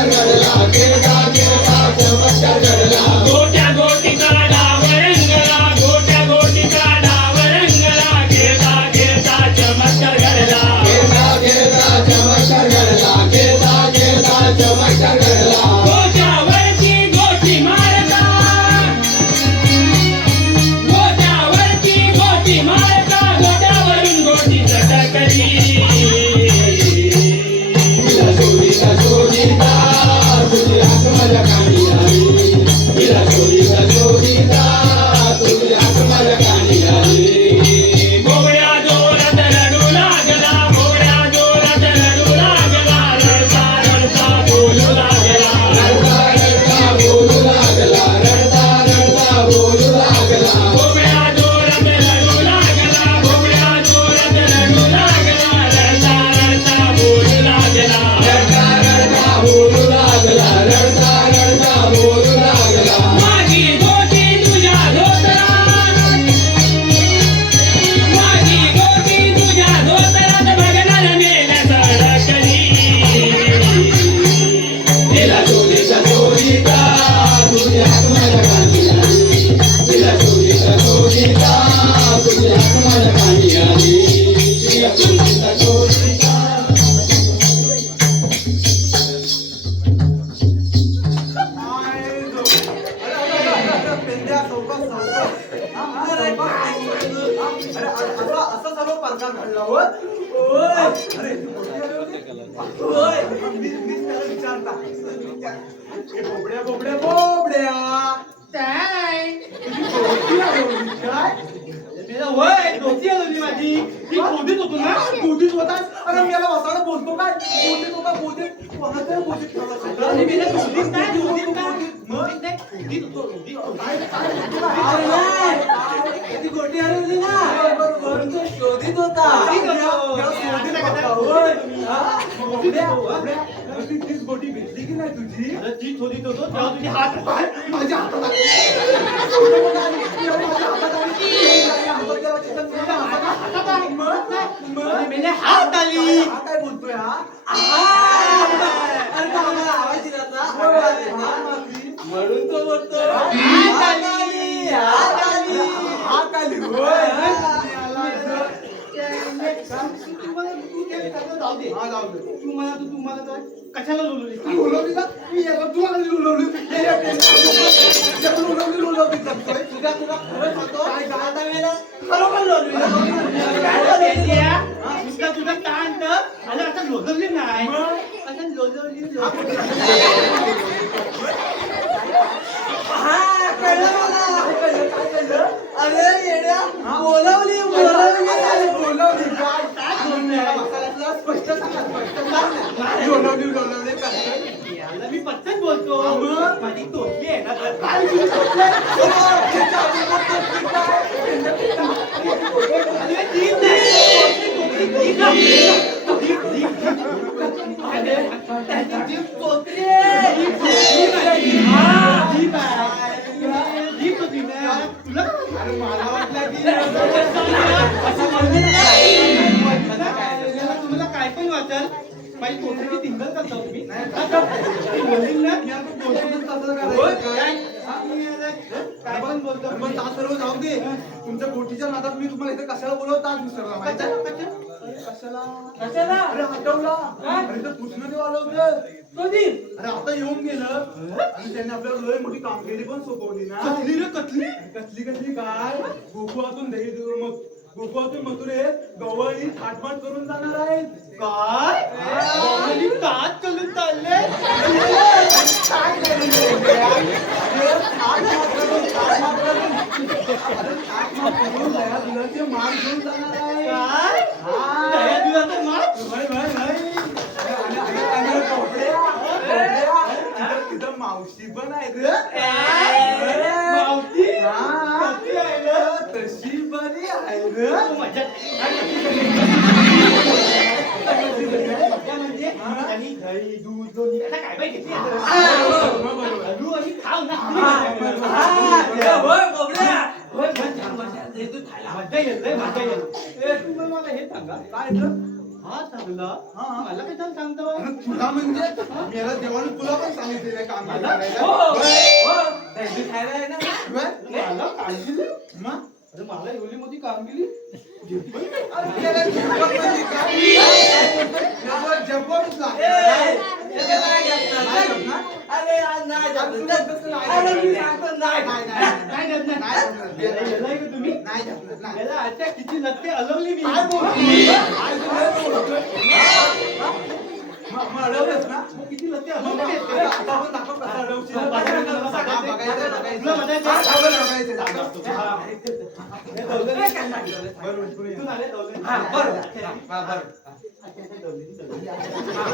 चमत्कार घडला खेळता खेळता चमत्कार घडला गोट्या गोटीचा डाव रंगला गोट्या गोटीचा डाव रंगला खेळता खेळता चमत्कार घडला खेळता खेळता चमत्कार घडला खेळता खेळता चमत्कार घडला गोट्यावरची गोटी मारता गोट्यावरची गोटी मारता गोट्यावरून गोटी चटकली तिला शोधिता शोधिता तुझी हाक माझ्या कानी आली तिला शोधिता शोधिता तुझी हाक माझ्या कानी आली मोगड्या जोरात रडू लागला मोगड्या जोरात रडू लागला रडता रडता बोलू लागला रडता रडता बोलू लागला रडता रडता बोलू लागला मोगड्या जोरात रडू लागला मोगड्या जोरात रडू लागला रडता रडता बोलू लागला रडता रडता बोलू लागला रडता रडता बोलू लागला माझी गोटी तुझ्या धोतरात माझी गोटी तुझ्या धोतरात बघणार मेल्या सडकली तिला शोधिता शोधिता तुझी हाक माझ्या कानी आली तिला शोधिता शोधिता तुझी हाक माझ्या कानी आली तिला शोधिता शोधिता पेंड्या चौकात चौकात अरे असा सर्व प्रकार घडला होय अरे होय मीच त्याला विचारता हे बोबड्या बोबड्या बोबड्या काय तुझी गोटी आली काय होय डोकी आली माझी ती खोदीत होतो ना गोटीत होतास अरे मी याला वसाडा बोलतो काय गोटीत होता गोटीत कोणाच्या गोटीत ठेवला आणि मी खोदीत काय खोदीत काय मग नाही खोदीत होतो खोदीत होतो. अरे नाही ती गोटी हरवली ना बरोबर तो शोधित होता तीच गोटी भेटली की नाही तुझी अरे ती खोदीत होतो तेव्हा तुझे हात पाय माझ्या हातात आली. माझ्या हातात आली. आणि मेले हात आली हा काय बोलतोय हा अरे बाबा, आवाज येत होता. म्हणून तो बोलतोय हात आली, हात आली. हात आली होय हा जाऊ दे तुम्हाला तर कशाला बोलवली लुलवली ना मी याला तुला लुलवली लुलवली जगतोय तुला खरं सांगतो काय काय आता वेळेला खरोखर लोळली. तुझा ताण तर आणि आता लोजवली नाही आता लोजवली हा कळलं मला काय कळलं अरे येड्या बोलवली बोलवली काय काय बोलणार? मसाल्यातलं स्पष्ट सांगा स्पष्ट सांग लोलवली काय याला मी पटकन बोलतो मग? माझी तोटली आहे ना काय तुझी अरे ती नाही, ती अरे, त्याची जीभ पोचली आहे. हा, जीभ आहे. जीभ होती ना. तुला काय वाटलं? अरे मला वाटलं की असं म्हणलं नाही. तुम्हाला काय पण वाटेल माझी पोटाची टिंगल करता तुम्ही बोलतील ना मी आता गोष्टीतच तसं होय, करायचं काय पण बोलतो पण ता सर्व जाऊ दे तुमच्या गोटीच्या नादात मी तुम्हाला इथे कशाला बोलवता विसरला माहिती आहे? कशाला अरे हटवला अरे तर कृष्णदेव आलं होतं कधी अरे आता येऊन गेलं आणि त्यांनी आपल्याला लय मोठी कामगिरी पण सोपवली ना कथली रे कथली कसली कसली काय गोकुळातून मग गोकुळातून मथुरे गवळी थाटमाट करून जाणार आहेत काय गवळी तात करून चालले काय मार घेऊन जाणार आहे काय हा. दया दिवसाचा मात तिथं मावशी पण आहे रे मावशी हा. कशी आहे ग? तशी बरी आहे रे मजा म्हणजे आणि दही दूध दोन्ही आता काय बाई घेतली हलू आणि खाऊ ना मजा येईल मजा येईल तुम्ही मला हे सांगा काय रे हा चांगलं हा. मला कशाला सांगतो अरे तुला म्हणजे मेरा देवाने तुला पण सांगितलेलं काम मला? करायला. हो. होय. दहशत खायला आहे ना होय. मला काढली मग? अरे मला एवढी मोठी कामगिरी अरे त्याला झपट म्हणजे काय? जबर- जबरच लागतं. नाही जपणार? अरे आज नाही अरे जमलं. तुला कसं नाही अरे मी जमणार? सांगतो नाही. नाही, नाही. नाही जमणार. नाही जमणार. गेलाय का तुम्ही नाही जमणार, नाही. याला आता किती लक्ष अलवली मी काय बोलतोय? काय बोलतोय? मग अडवलंच ना? मग किती लक्ष मग अलवली आता आपण दाखव कसं अडवशील. हा, बघायचं, हा, बघायचं, बघायचं. तुला बघायचं? हा, बघायचं, दाखव. हा. हे दौलत नाही काय सांगितलं? बरोबर, पुढे ये. इथून आले दौलत. हा, बरोबर. हा, बरोबर. अच्छा, अच्छा, दौलत, दौलत. हा,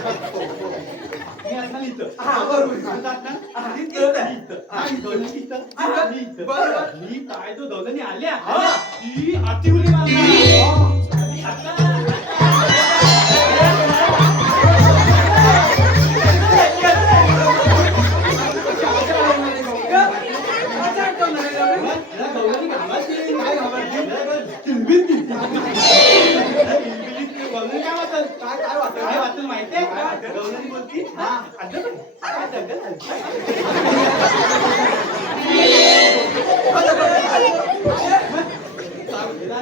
मी असणार इथं. हा, बरोबर. इथं असणार? हा, इथं, इथं. हा, दौलत इथं. हा, मी इथं. बरोबर. मी काय तो दौलती आल्या हा. ती अतिवली काय वाटत? काय वाचून माहितीये गौरी बोलती हा. अगं बाई, काय जंगल हलतंय?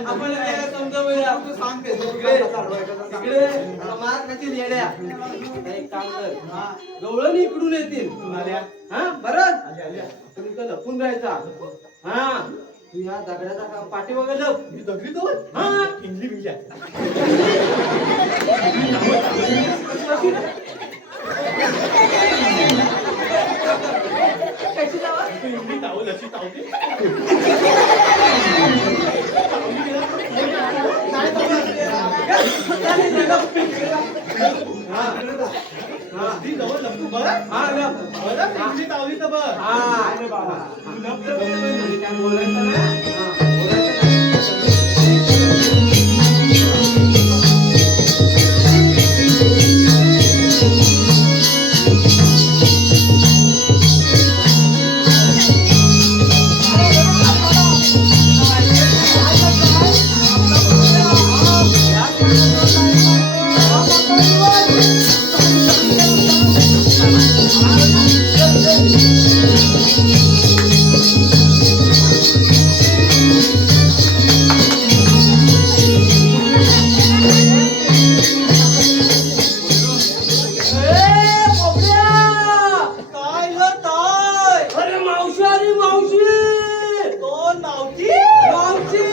आपण याला समजावूया. तू सांग ते. तिकडे समाज नसतील येड्या. एक काम कर. गवळण इकडून येतील. आल्या. हा बरं आल्या, आल्या. आपण इथं लपून राहायचा. हा तू ह्या दगडाचा पाठीमागे लप. मी दगडी तो हा. इंगली बिंगली आहे. कशी जावा? तू इंगली तावल अशी तावते. ती जवळ लपू बघ. हा लप. बरं, इंगली तावली तर बघ. हा अरे बाबा. तू लप तर म्हणजे काय बोलायचं ना? हा, बोलायचं ना. काय ग ताय? अरे मावशी आली मावशी. कोण मावशी? मावशी.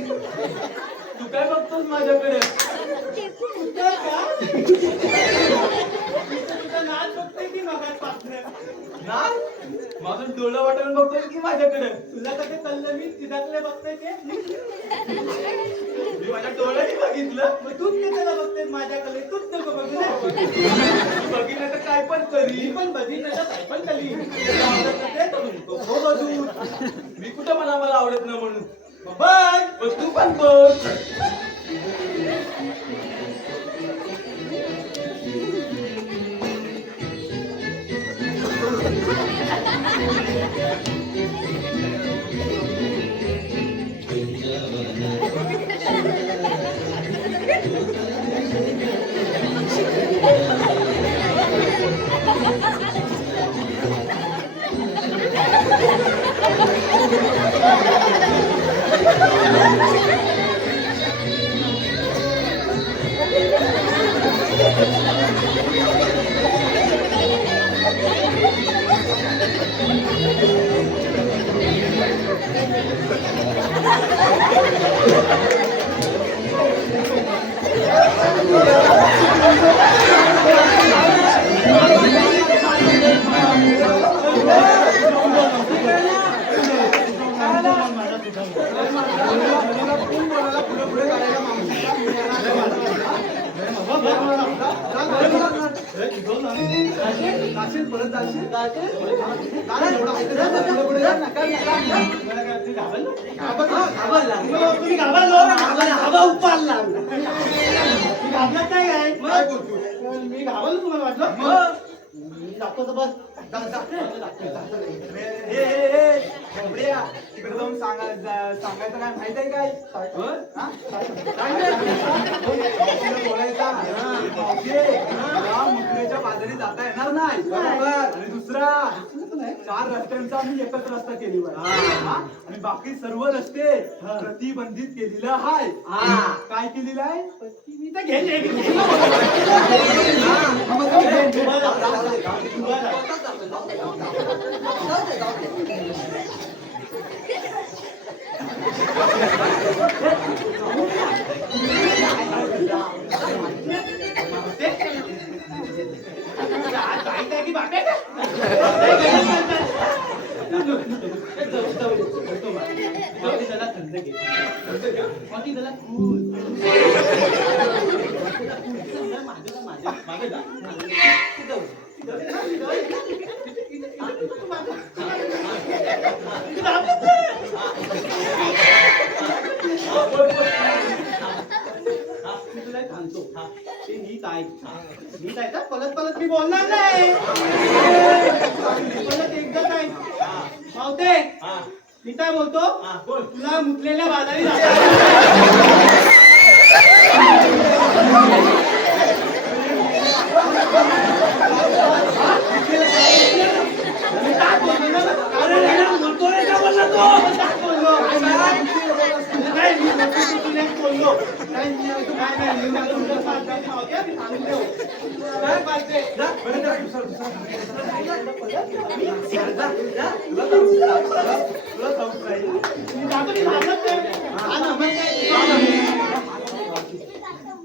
तू काय बघतोस माझ्याकडे? तुझं नाच बघतोय की मगाचपासनं? माझं डोळं वाटून बघतोय की माझ्याकडे? तुला कसे कळलं मी तिच्याकडे बघतोय ते? मी माझ्या डोळ्याने बघितलं. मग तूच कशाला बघतोय माझ्याकडे? तूच नको बघू ना. तू बघितलं तर काय पण करी. मी पण बघितलं तर काय पण कली. तुला आवडत नसेल तर नको बघू. मी कुठं मला आवडत नाही म्हणून. मग बघ. पण तू पण बघ. जाशील परत जाशील नाही, एवढं ऐकत जा, पुढे पुढे जा, नका नका तुम्ही घाबरलो उपारला घाबरत नाही काय काय बोलतो मी घाबरलो तुम्हाला वाटलं मी जातो तर बस जा, जा. तिकडे जाऊन सांगायचं काय माहित आहे काय हा? बोलायचा मुद्रेच्या बाजारी जाता येणार नाही बरोबर आणि दुसरा 4 रस्त्यांचा आम्ही एकच रस्ता केली आणि बाकी सर्व रस्ते प्रतिबंधित केलेलं आहे काय केलेलं आहे मी तर घेईन नीट आहे का पलत पलत मी बोलणार नाही पलत एकदा काय मावते मी काय बोलतो तुला मुतलेल्या बाजारी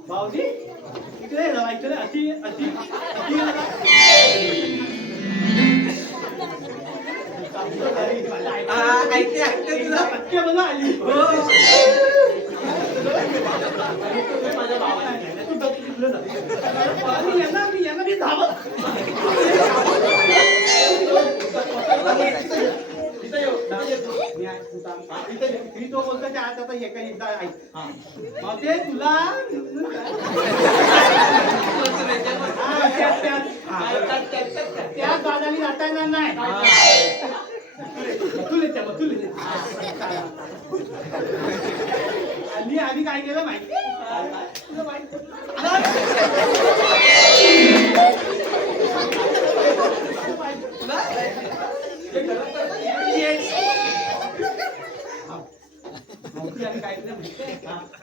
भाऊजी इकडे इकडे अशी अशी ऐकते तुला पक्के मला आली माझ्या भावाला मी धावत मी तो बोलतो त्या आता एकदा ऐक मग ते तुला त्या बाजारी जाता येणार नाही आणि आम्ही काय केलं माहिती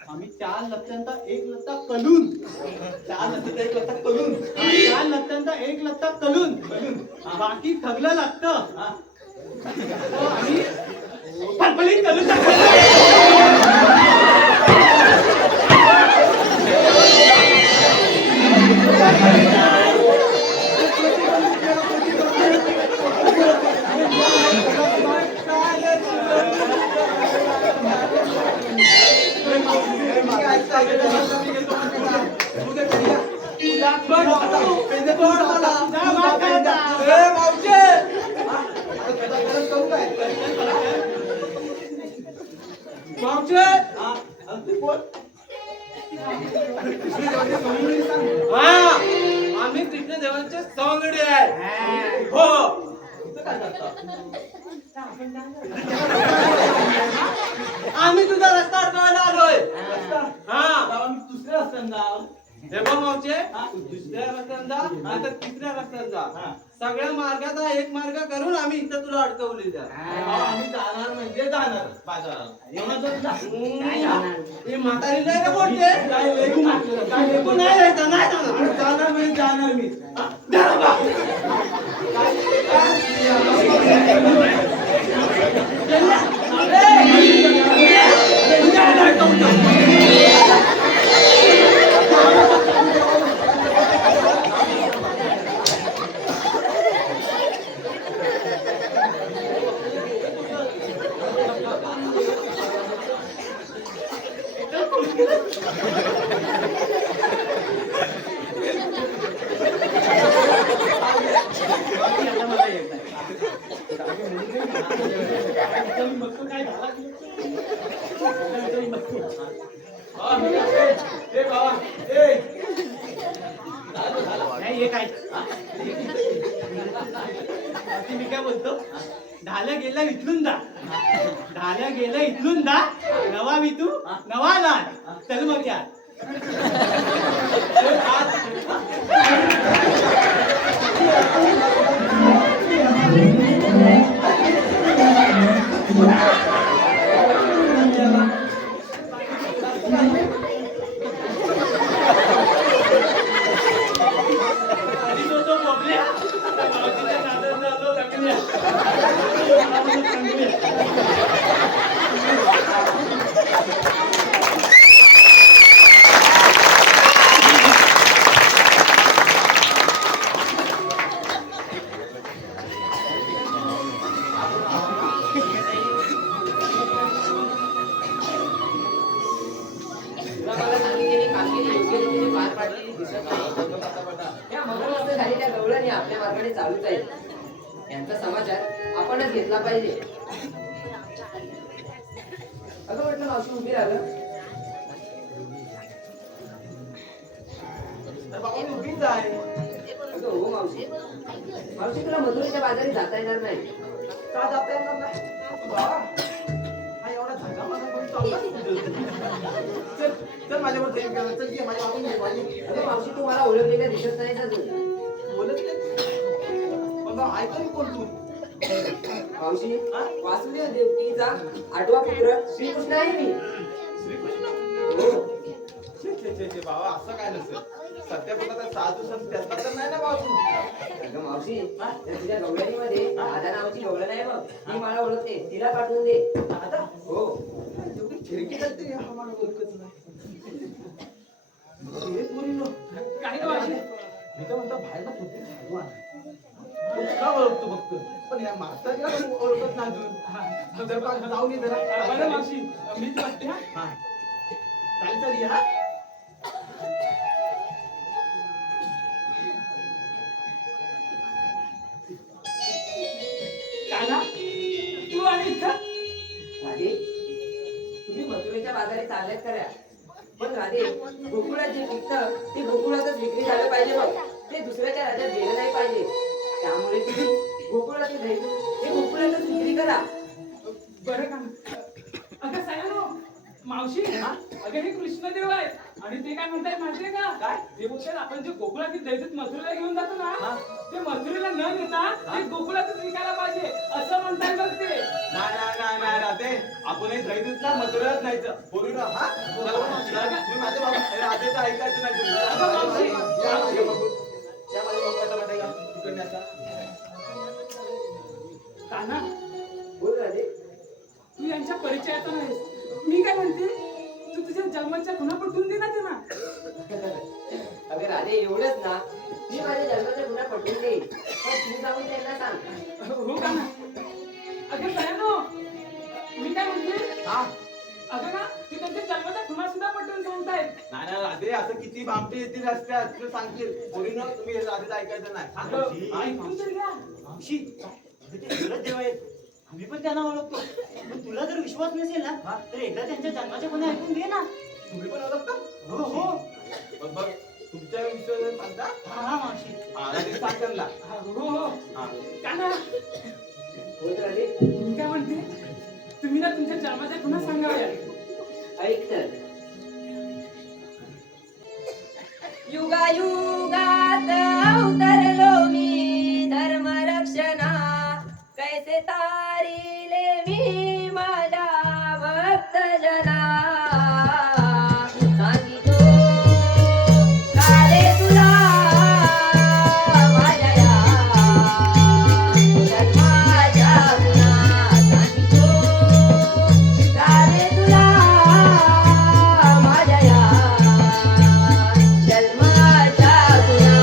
आम्ही 4 लत्त्यांचा 1 लत्ता कलून 4 लत्त्यांचा 1 लत्ता कलून 4 लत्त्यांचा 1 लत्ता कलून बाकी ठगलं लागतं आम्ही फलफलीत कलून आम्ही कृष्णदेवांचे सवंगडी आहे हो आम्ही तुझा रस्ता अडवायला आलोय हा दुसऱ्या रस्त्यानं हे बघ मावचे दुसऱ्या रस्त्याने जा आता तिसऱ्या रस्त्याने जा सगळ्या मार्गाचा एक मार्ग करून आम्ही इथं तुला अडकवली जा आम्ही जाणार म्हणजे जाणार बाजाराला ही म्हातारी नाही रे बोलते काय लेकू नाही राहायचं नाही जाणार म्हणजे जाणार मी मी काय बोलतो ढाल्या गेला इथलून जा ढाल्या गेला इथलून जा नवा वितू नवा लाल चल मग या आपल्या मार्गाने चालूच आहे यांचा समाचार आपणच घेतला पाहिजे. अगं म्हटलं मावशी उभी राहिलं उभीच आहे अगं हो मावशी मावशी तुला मधुरेच्या बाजारी जाता येणार नाही का जाता येणार नाही बाबा हा एवढा धागा मला कोणी चालला चल चल माझ्यावर प्रेम केलं चल ये माझ्या मागून ये अगं मावशी तुम्हाला ओळखलेल्या दिसत नाही ना तू बोलत बाबा ऐकून कोण तू मावशी वासुदेव देवकीचा 8वा पुत्र श्रीकृष्ण आहे मी. श्रीकृष्ण हो छे बाबा असं काय नसेल सध्या कुठं साधू संत त्यातला तर नाही ना बाबू अगं मावशी त्या तुझ्या गवळणीमध्ये राधा नावाची गवळण आहे बघ ती मला ओळखते तिला पाठवून दे. आता हो एवढी खिडकी तरी हा मला ओळखत नाही हे पोरीनो काही नाही मी तर म्हणतो बाहेरला कुठे झाडू आहे का ओळखतो फक्त पण या म्हातारीला ओळखत नाही अजून जर का जाऊन ये जरा बरं मावशी मीच वाटते हा हा चाल या काना तू आणि इथं राधे तुम्ही मथुरेच्या बाजारी चालल्यात करा पण राधे गोकुळात जे पिकतं ते गोकुळातच विक्री झालं पाहिजे बघ ते दुसऱ्याच्या राज्यात गेलं नाही पाहिजे त्यामुळे तुम्ही गोकुळाचे दैव हे गोकुळातच विक्री करा. बरं का अगं सयानो मावशी अगं हे कृष्णदेव आहे आणि ते काय म्हणताय माहितीये का काय ते बोलतात आपण जे गोकुळातील दैवत मथुरेला घेऊन जातो ना ते मथुरेला न नेता ते गोकुळातच विकायला पाहिजे असं म्हणताय बघ ते नाही राधे आपण हे दैदूतला मथुरात नाहीचं बोलू ना हा तुम्ही माझ्या बाबा राधेचं ऐकायचं नाही तुम्ही अगं मावशी या माझ्या बाबाचा वाटायला तिकडण्याचा काना बोल राधे तू यांच्या परिचयाचा नाहीस मी काय म्हणते तू तुझ्या जन्माच्या खुणा पटवून दे ना त्यांना अगं राधे एवढंच ना मी माझ्या जन्माच्या गुन्हा पटवून देईन पण तू जाऊन त्यांना सांग. हो का ना अगं सयानो मी काय म्हणते हा अगं ना ते त्यांच्या जन्माच्या खुणा सुद्धा पटवून सांगतायत नाही राधे असं किती बामटे येतील रस्त्यात तुला सांगतील बोलीनं तुम्ही हे राधेचं ऐकायचं नाही ऐकून तर घ्या मावशी ते सुरत देव आहेत आम्ही पण त्यांना ओळखतो पण तुला जर विश्वास नसेल ना तर एकदा त्यांच्या जन्माच्या कोणी ऐकून घे ना. तुम्ही पण ओळखता हो हो बघ तुमच्या विषयावर सांगता हा मावशी राधे सांग त्यांना हो हो का ना होत राधे मी काय म्हणते तुम्ही ना तुमच्या जन्माच्या खुणा सांगाव्या ऐक तर युगायुगात अवतरलो मी धर्मरक्षणा कैसे तारिले मी माझ्या भक्तजना सांगितो काले तुला माझ्या या जन्माच्या गुणा सांगितो काले तुला माझ्या या जन्माच्या गुणा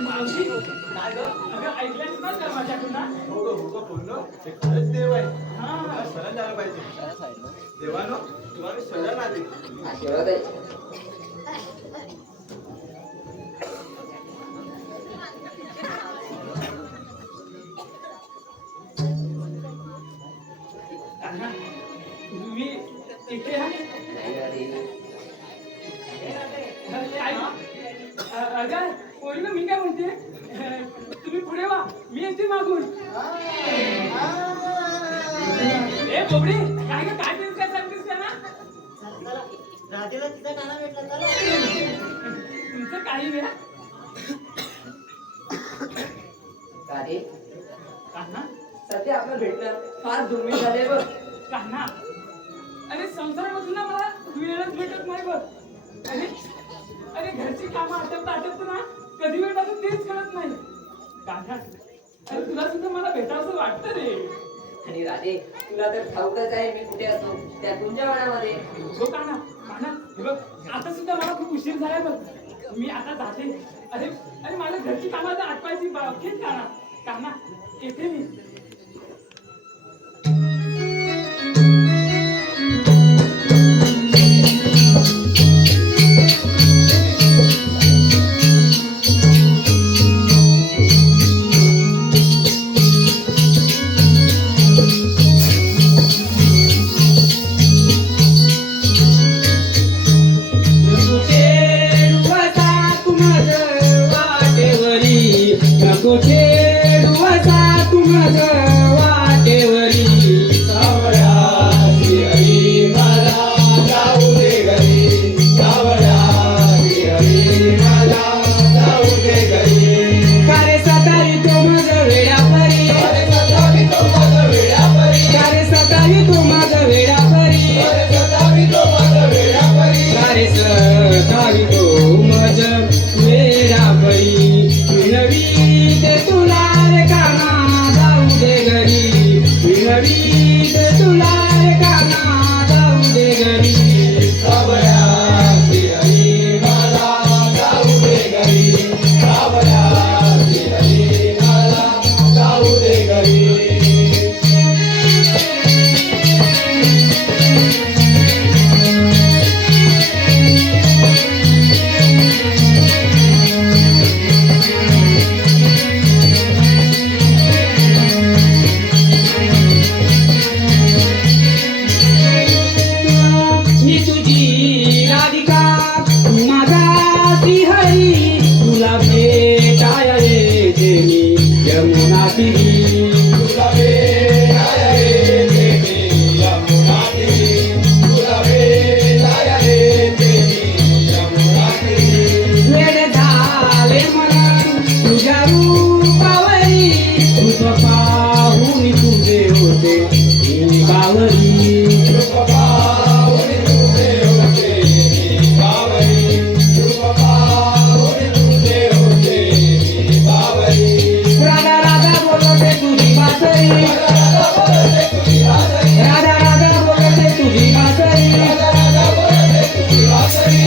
मावशी अगं ऐकलंच ना तर माझ्याकडून ना? हो गं बोललो ते खरंच देव आहे हा. मला शरण झालं पाहिजे देवानो तुम्हाला शरण आले आशीर्वाद आहे कान्हा, तुम्ही इथे या. अगं कोणी ना मी काय म्हणते तुम्ही पुढे वा मी येते मागून. ए बोबडी काय ग काय तेच काय सांगतेस का ना चला राधेला तिचा काना भेटला चला तुमचं काही नाही. राधे कान्हा सध्या आपलं भेटणं फार दुर्मिळ झालंय बघ कान्हा अरे संसारामधून ना मला वेळच भेटत नाही बघ. अरे अरे घरची कामं आटपत ना कधी वेळ लागतो तेच कळत नाही. कान्हा अरे तुला सुद्धा मला भेटावंसं वाटतं रे. आणि राधे तुला तर ठाऊकच आहे मी कुठे असतो त्या तुमच्या मनामध्ये हो कान्हा कान्हा हे बघ आता सुद्धा मला खूप उशीर झालाय बघ. मी आता जाते. अरे अरे मला घरची कामं आता आटवायची बाकी कान्हा कान्हा येते मी.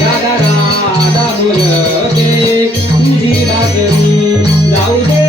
राधा राधा बोलते तुझी बाजरी जाऊ दे